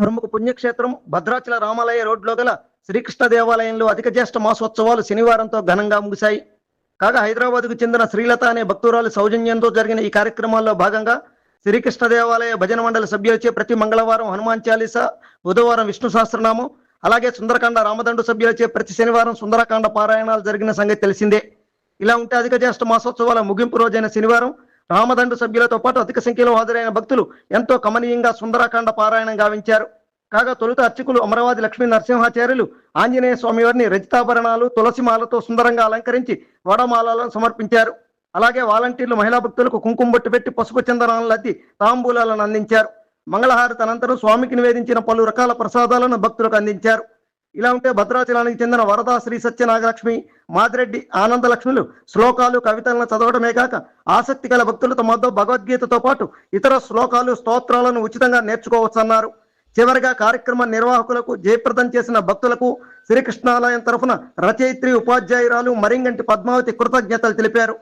ప్రముఖ పుణ్యక్షేత్రం భద్రాచల రామాలయ రోడ్లో గల శ్రీకృష్ణ దేవాలయంలో అధిక జ్యేష్ఠ మాసోత్సవాలు శనివారంతో ఘనంగా ముగిశాయి. కాగా హైదరాబాద్కు చెందిన శ్రీలత అనే భక్తురాలు సౌజన్యంతో జరిగిన ఈ కార్యక్రమాల్లో భాగంగా శ్రీకృష్ణ దేవాలయ భజన మండలి సభ్యులచే ప్రతి మంగళవారం హనుమాన్ చాలీసా, బుధవారం విష్ణు సహస్రనామం, అలాగే సుందరకాండ రామదండు సభ్యులచే ప్రతి శనివారం సుందరకాండ పారాయణాలు జరిగిన సంగతి తెలిసిందే. ఇలా ఉంటే అధిక జ్యేష్ఠ మాసోత్సవాల ముగింపు రోజైన శనివారం రామదండు సభ్యులతో పాటు అధిక సంఖ్యలో హాజరైన భక్తులు ఎంతో కమనీయంగా సుందరకాండ పారాయణం గావించారు. కాగా తొలుత అర్చకులు అమరావతి లక్ష్మీ నరసింహాచార్యులు ఆంజనేయ స్వామివారిని రజితాభరణాలు, తులసిమాలతో సుందరంగా అలంకరించి వడమాలను సమర్పించారు. అలాగే వాలంటీర్లు మహిళా భక్తులకు కుంకుమ బొట్టు పెట్టి పసుపు చందనాలను అద్ది తాంబూలాలను అందించారు. మంగళహారతి అనంతరం స్వామికి నివేదించిన పలు రకాల ప్రసాదాలను భక్తులకు అందించారు. ఇలా ఉంటే భద్రాచలానికి చెందిన వరదా శ్రీ సత్యనాగలక్ష్మి, మాదిరెడ్డి ఆనందలక్ష్మిలు శ్లోకాలు, కవితలను చదవడమే కాక ఆసక్తి గల భక్తులు తమ వద్ద భగవద్గీతతో పాటు ఇతర శ్లోకాలు, స్తోత్రాలను ఉచితంగా నేర్చుకోవచ్చన్నారు. చివరిగా కార్యక్రమ నిర్వాహకులకు, జయప్రదం చేసిన భక్తులకు శ్రీకృష్ణాలయం తరఫున రచయిత్రి, ఉపాధ్యాయురాలు మరింగంటి పద్మావతి కృతజ్ఞతలు తెలిపారు.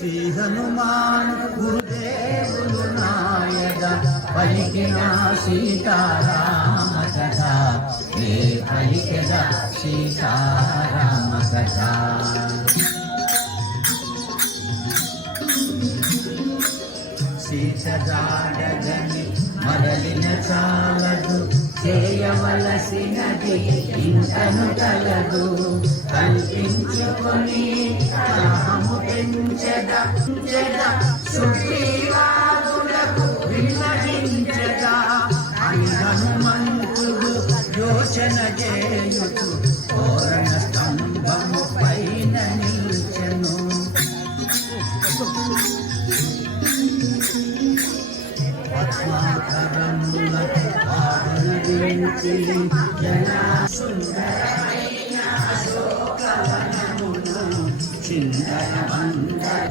శ్రీ హనుమాన్ గురుదేవులు నాయక పలికిన సీతారామ కథ, ఏ పలికిన సీతారామ కథ. సీతగాడగని మరలిన చాలదు, చేయవలసినది ఇంతను కలదు. కల్పించుకొని రాము పెంచెద సుగ్రీవాదులకు విన్నవించెద అని హనుమంతుడు యోచన చేయుచు తోరణ స్తంభము పైన నిల్చెను. పద్మాకరములకు పాదనవించి జనా సుందరమైన అశోకవనమును చిందన మందర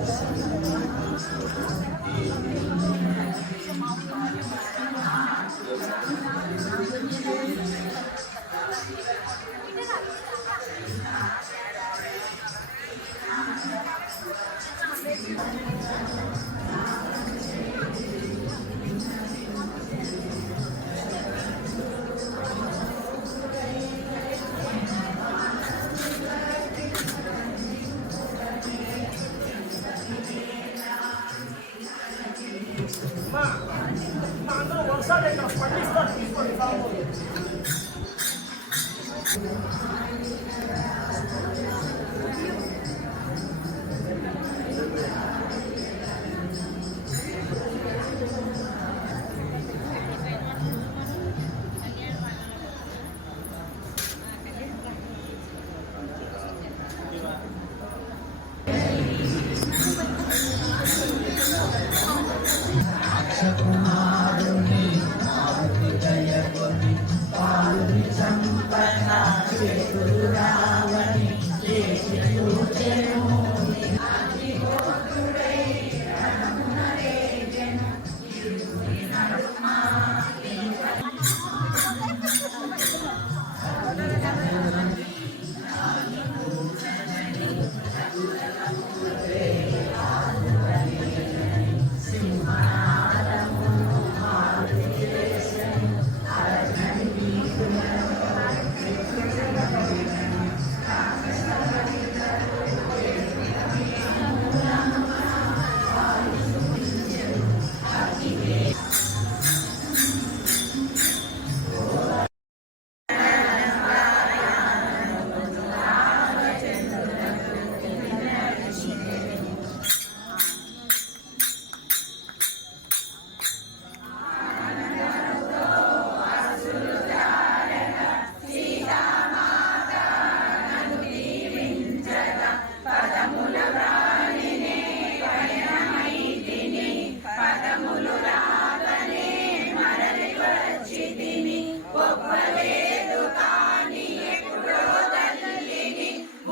Sale transportistas y por favor. కుమారుని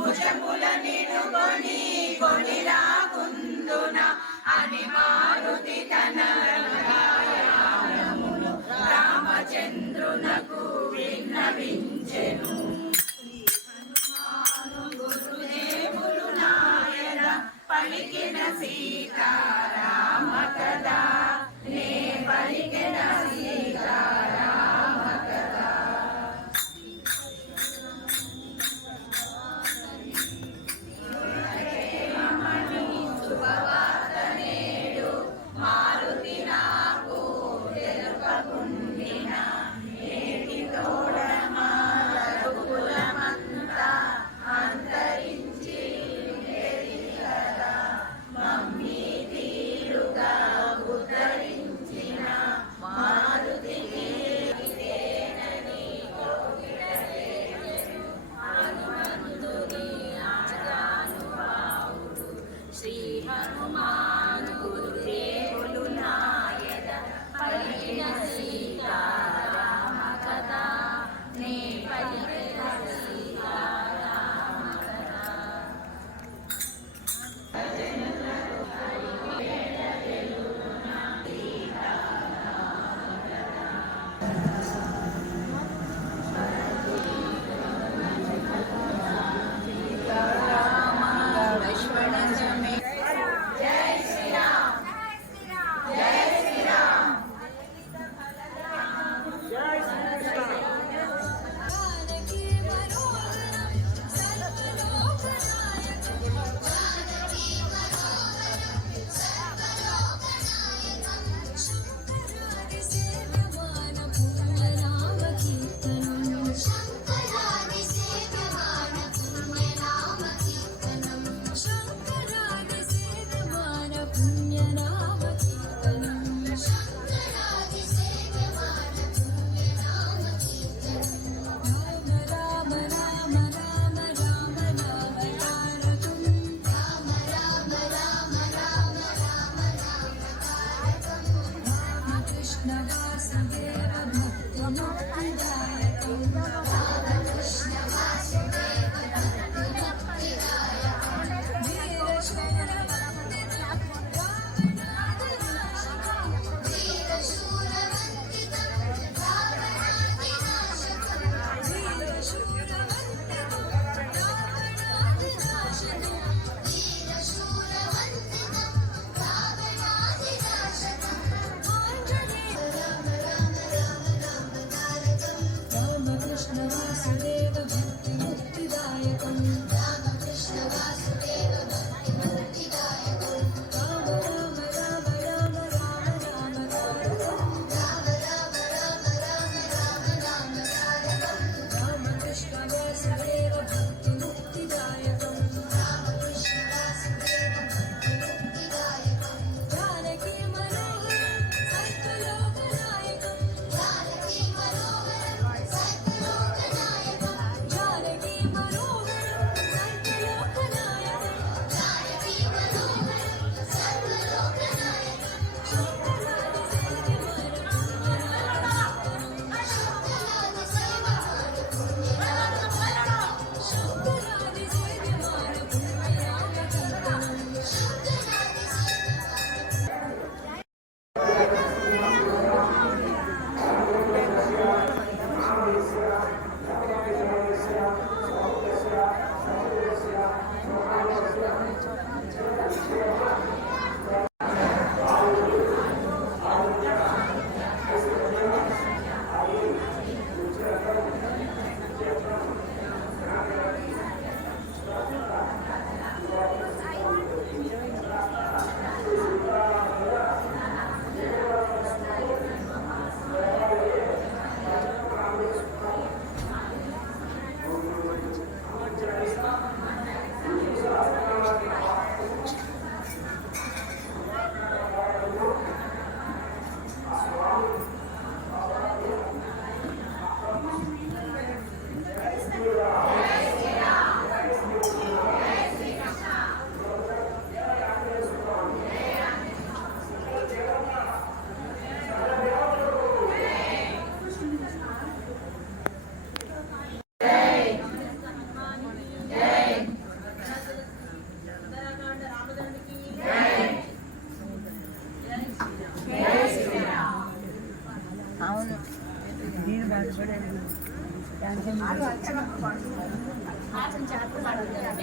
భుజముల నిడుకొని కొనిరాకుందున అని మారుతి తన గాయానమును రామచంద్రునకు విన్నవించెను. గురుదేవులు నాయన పలికిన సీతారామ కదా, నే పలికిన సీతారామ కదా. శుభవార్త నేడు మారుతి నాకు తెలుపకుండిన నేటి తోడమా రఘుకులమంతా అంతరించి కదా, మమ్మీ తీరుగా ఉద్ధరించిన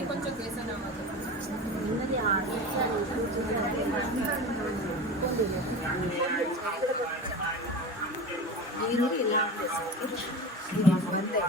కొంచెం కేసన ನೀರು ಇಲ್ಲ ಬಂದೆ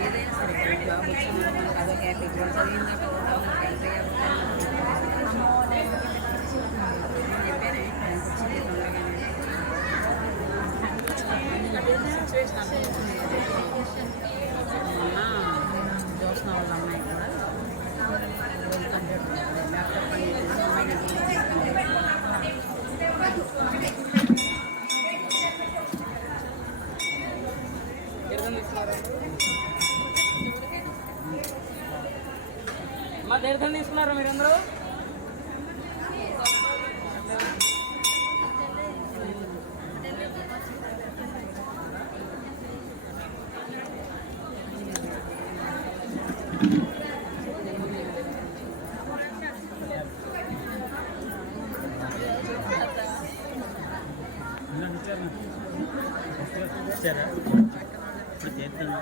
ఏదైనా సరే జాబ్ వచ్చింది మనకు అదో హ్యాపీ ఇప్పుడు చదివిందాక కూడా మనకి ఎంత చెప్పానే చూసిన వాళ్ళ అమ్మాయి కూడా ల్యాప్టాప్ మా తీర్థం తీసుకున్నారా మీరందరూ? ఇచ్చారా ఇప్పుడు చేస్తాను.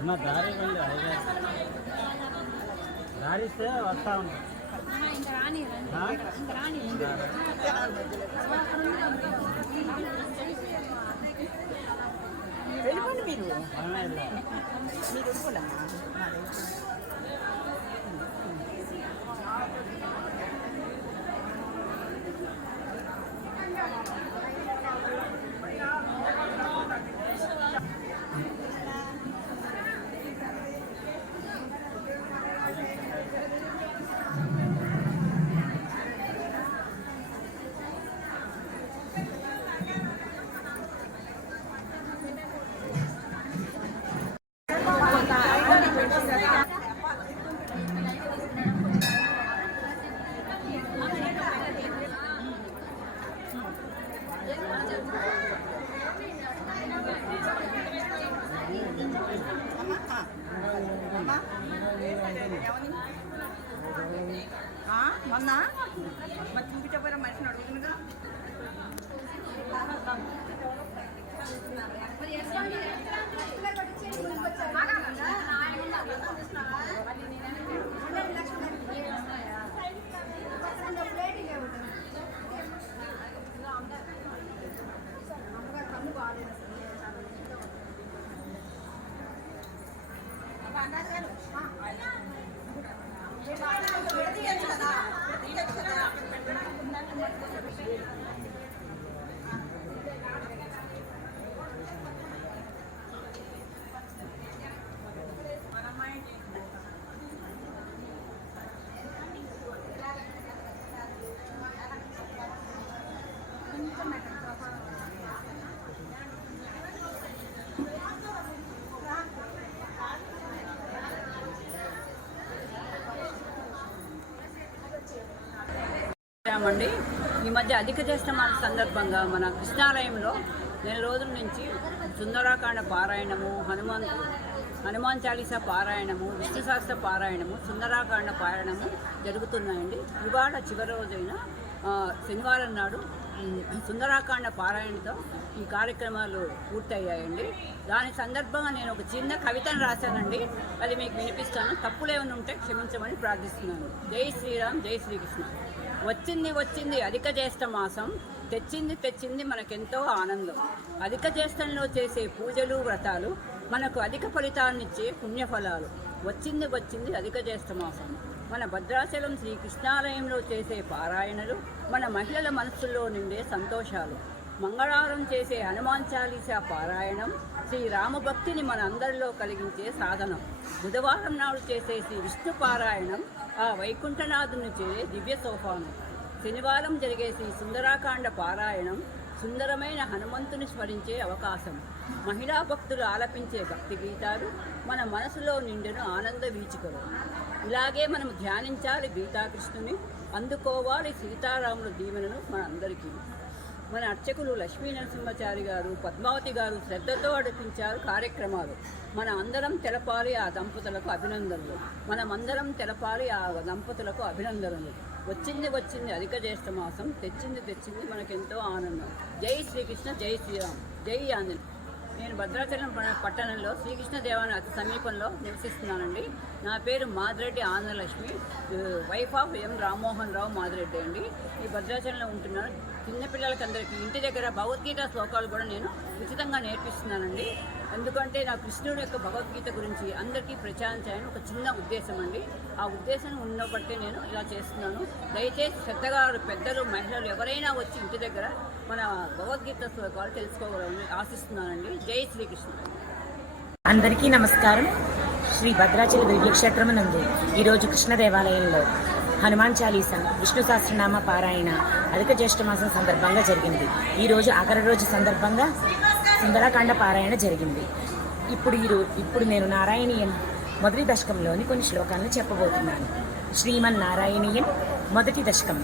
అన్న దారి ఇవ్వండి, దారి ఇస్తే వస్తా ఉంటాం. వెళ్ళిపోండి మీరు వెళ్ళిపోలేమ్మా. మొన్న మరి చూపించబోయే మనిషిని అడుగుతుందిగా. అండి ఈ మధ్య అధిక జ్యేష్ఠమాస సందర్భంగా మన కృష్ణాలయంలో నెల రోజుల నుంచి సుందరాకాండ పారాయణము, హనుమాన్ చాలీసా పారాయణము, విష్ణు సహస్ర పారాయణము, సుందరాకాండ పారాయణము జరుగుతున్నాయండి. ఇవాళ చివరి రోజైన శనివారం నాడు సుందరాకాండ పారాయణతో ఈ కార్యక్రమాలు పూర్తయ్యాయండి. దాని సందర్భంగా నేను ఒక చిన్న కవితను రాశానండి, అది మీకు వినిపిస్తాను. తప్పులు ఏమైనా ఉంటే క్షమించమని ప్రార్థిస్తున్నాను. జై శ్రీరామ్, జై శ్రీకృష్ణ. వచ్చింది వచ్చింది అధిక జ్యేష్ఠ మాసం, తెచ్చింది తెచ్చింది మనకెంతో ఆనందం. అధిక జ్యేష్ఠంలో చేసే పూజలు, వ్రతాలు మనకు అధిక ఫలితాన్నిచ్చే పుణ్యఫలాలు. వచ్చింది వచ్చింది అధిక జ్యేష్ఠ మాసం. మన భద్రాచలం శ్రీ కృష్ణాలయంలో చేసే పారాయణలు మన మహిళల మనస్సుల్లో నిండే సంతోషాలు. మంగళవారం చేసే హనుమాన్ చాలీసా పారాయణం శ్రీ రామభక్తిని మన అందరిలో కలిగించే సాధనం. బుధవారం నాడు చేసే శ్రీ విష్ణు పారాయణం ఆ వైకుంఠనాథుని చేరే దివ్య సోపానం. శనివారం జరిగే శ్రీ సుందరాకాండ పారాయణం సుందరమైన హనుమంతుని స్మరించే అవకాశం. మహిళా భక్తులు ఆలపించే భక్తి గీతాలు మన మనసులో నిండిన ఆనంద వీచికలు. ఇలాగే మనం ధ్యానించాలి గీతాకృష్ణుని, అందుకోవాలి సీతారాముల దీవెనను మన అందరికీ. మన అర్చకులు లక్ష్మీ నరసింహాచారి గారు, పద్మావతి గారు శ్రద్ధతో నడిపించారు కార్యక్రమాలు. మన అందరం తెలపాలి ఆ దంపతులకు అభినందనలు. మనమందరం తెలపాలి ఆ దంపతులకు అభినందనలు. వచ్చింది అధిక జ్యేష్ఠ మాసం, తెచ్చింది మనకెంతో ఆనందం. జై శ్రీకృష్ణ, జై శ్రీరామ్, జై ఆంజనేయ. నేను భద్రాచలం పట్టణంలో శ్రీకృష్ణ దేవాలయం అతి సమీపంలో నివసిస్తున్నానండి. నా పేరు మాదిరెడ్డి ఆంధ్రలక్ష్మి, వైఫ్ ఆఫ్ ఎం రామ్మోహన్ రావు మాదిరెడ్డి అండి. ఈ భద్రాచలంలో ఉంటున్నాను. చిన్నపిల్లలకి అందరికీ ఇంటి దగ్గర భగవద్గీత శ్లోకాలు కూడా నేను ఉచితంగా నేర్పిస్తున్నానండి. ఎందుకంటే నా కృష్ణుడి యొక్క భగవద్గీత గురించి అందరికీ ప్రచారం చేయాలని ఒక చిన్న ఉద్దేశం అండి. ఆ ఉద్దేశం ఉన్నబట్టే నేను ఇలా చేస్తున్నాను. దయచేసి శ్రద్ధగా పెద్దలు, మహిళలు ఎవరైనా వచ్చి ఇంటి దగ్గర మన భగవద్గీత శ్లోకాలు తెలుసుకోవాలని ఆశిస్తున్నానండి. జై శ్రీకృష్ణ. అందరికీ నమస్కారం. శ్రీ భద్రాచల దివ్యక్షేత్రమునందు ఈరోజు కృష్ణ దేవాలయంలో హనుమాన్ చాలీసా, విష్ణు సహస్రనామ పారాయణ అధిక జ్యేష్ఠ మాసం సందర్భంగా జరిగింది. ఈరోజు ఆఖరి రోజు సందర్భంగా సుందరకాండ పారాయణ జరిగింది. ఇప్పుడు నేను నారాయణీయం మొదటి దశకంలోని కొన్ని శ్లోకాలను చెప్పబోతున్నాను. శ్రీమన్నారాయణీయం మొదటి దశకం.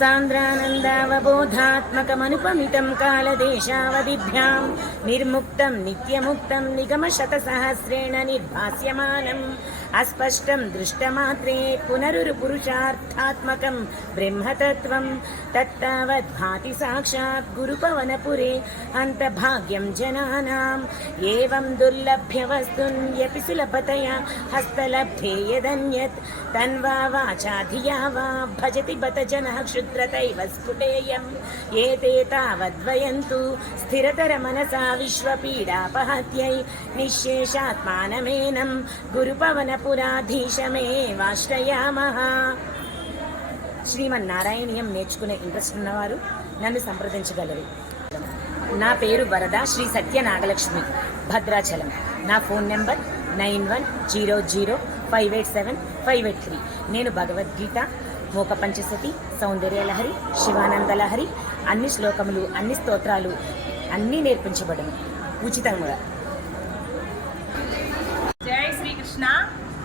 సాంద్రానందావబోధాత్మకమనుపమితం కాలదేశావధిభ్యాం నిర్ముక్తం నిత్యముక్తం నిగమశతసహస్రేణ నిర్భాస్యమానం అస్పష్టం దృష్టమాత్రే పునరుపురుషార్థాత్మకం బ్రహ్మతత్వం తత్తావద్భాతి సాక్షాత్ గురుపవనపురే అంతభాగ్యం జనానాం ఏవం దుర్లభ్య వస్తున్యపి సులభతయా హస్తలబ్ధే యదన్యత్ తన్వా వాచా ధియా వా భజతి బత జనః క్షుద్రతైవ స్ఫుటేయం ఏతే తావద్వయంతు స్థిరతర మనసా విశ్వపీడాపహత్యై నిశ్శేషాత్మానమేనం గురుపవనపురాధీశమేవాశ్రయామః. శ్రీమన్నారాయణీయం నేర్చుకునే ఇంట్రెస్ట్ ఉన్నవారు నన్ను సంప్రదించగలరు. నా పేరు వరద శ్రీ సత్య నాగలక్ష్మి, భద్రాచలం. నా ఫోన్ నెంబర్ 9100587583. నేను భగవద్గీత, మోక పంచసతి, సౌందర్యలహరి, శివానందలహరి అన్ని శ్లోకములు, అన్ని స్తోత్రాలు అన్నీ నేర్పించబడును ఉచితంగా. జై శ్రీకృష్ణ.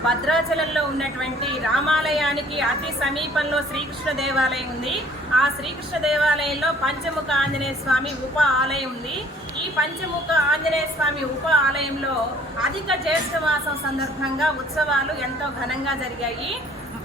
భద్రాచలంలో ఉన్నటువంటి రామాలయానికి అతి సమీపంలో శ్రీకృష్ణ దేవాలయం ఉంది. ఆ శ్రీకృష్ణ దేవాలయంలో పంచముఖ ఆంజనేయ స్వామి ఉప ఆలయం ఉంది. ఈ పంచముఖ ఆంజనేయ స్వామి ఉప ఆలయంలో అధిక జ్యేష్ఠ మాసం సందర్భంగా ఉత్సవాలు ఎంతో ఘనంగా జరిగాయి.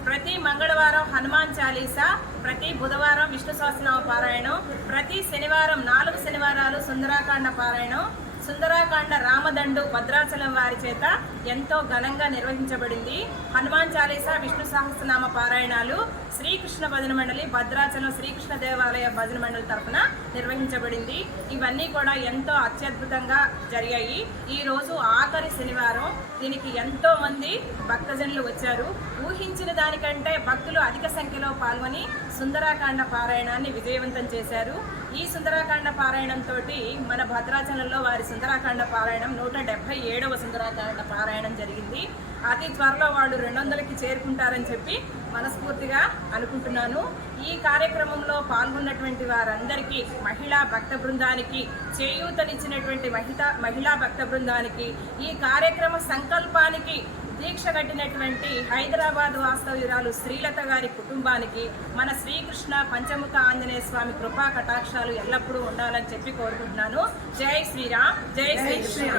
ప్రతి మంగళవారం హనుమాన్ చాలీసా, ప్రతి బుధవారం విష్ణు సహస్రనామ పారాయణం, ప్రతి శనివారం 4 శనివారాలు సుందరాకాండ పారాయణం, సుందరాకాండ రామదండు భద్రాచలం వారి చేత ఎంతో ఘనంగా నిర్వహించబడింది. హనుమాన్ చాలీసా, విష్ణు సహస్రనామ పారాయణాలు శ్రీకృష్ణ భజన మండలి, భద్రాచలం శ్రీకృష్ణ దేవాలయ భజన మండలి తరఫున నిర్వహించబడింది. ఇవన్నీ కూడా ఎంతో అత్యద్భుతంగా జరిగాయి. ఈరోజు ఆఖరి శనివారం. దీనికి ఎంతో మంది భక్తజనులు వచ్చారు. ఊహించిన దానికంటే భక్తులు అధిక సంఖ్యలో పాల్గొని సుందరాకాండ పారాయణాన్ని విజయవంతం చేశారు. ఈ సుందరాకాండ పారాయణంతో మన భద్రాచలంలో వారి సుందరాకాండ పారాయణం 177వ సుందరాకాండ పారాయణం జరిగింది. అతి త్వరలో వాళ్ళు 200కి చేరుకుంటారని చెప్పి మనస్ఫూర్తిగా అనుకుంటున్నాను. ఈ కార్యక్రమంలో పాల్గొన్నటువంటి వారందరికీ, మహిళా భక్త బృందానికి, చేయూతనిచ్చినటువంటి మహిళా భక్త బృందానికి, ఈ కార్యక్రమ సంకల్పానికి దీక్ష కట్టినటువంటి హైదరాబాద్ వాస్తవ్యురాలు శ్రీలత గారి కుటుంబానికి మన శ్రీకృష్ణ పంచముఖ ఆంజనేయ స్వామి కృపా కటాక్షాలు ఎల్లప్పుడూ ఉండాలని చెప్పి కోరుకుంటున్నాను. జై శ్రీరామ్, జై శ్రీకృష్ణ.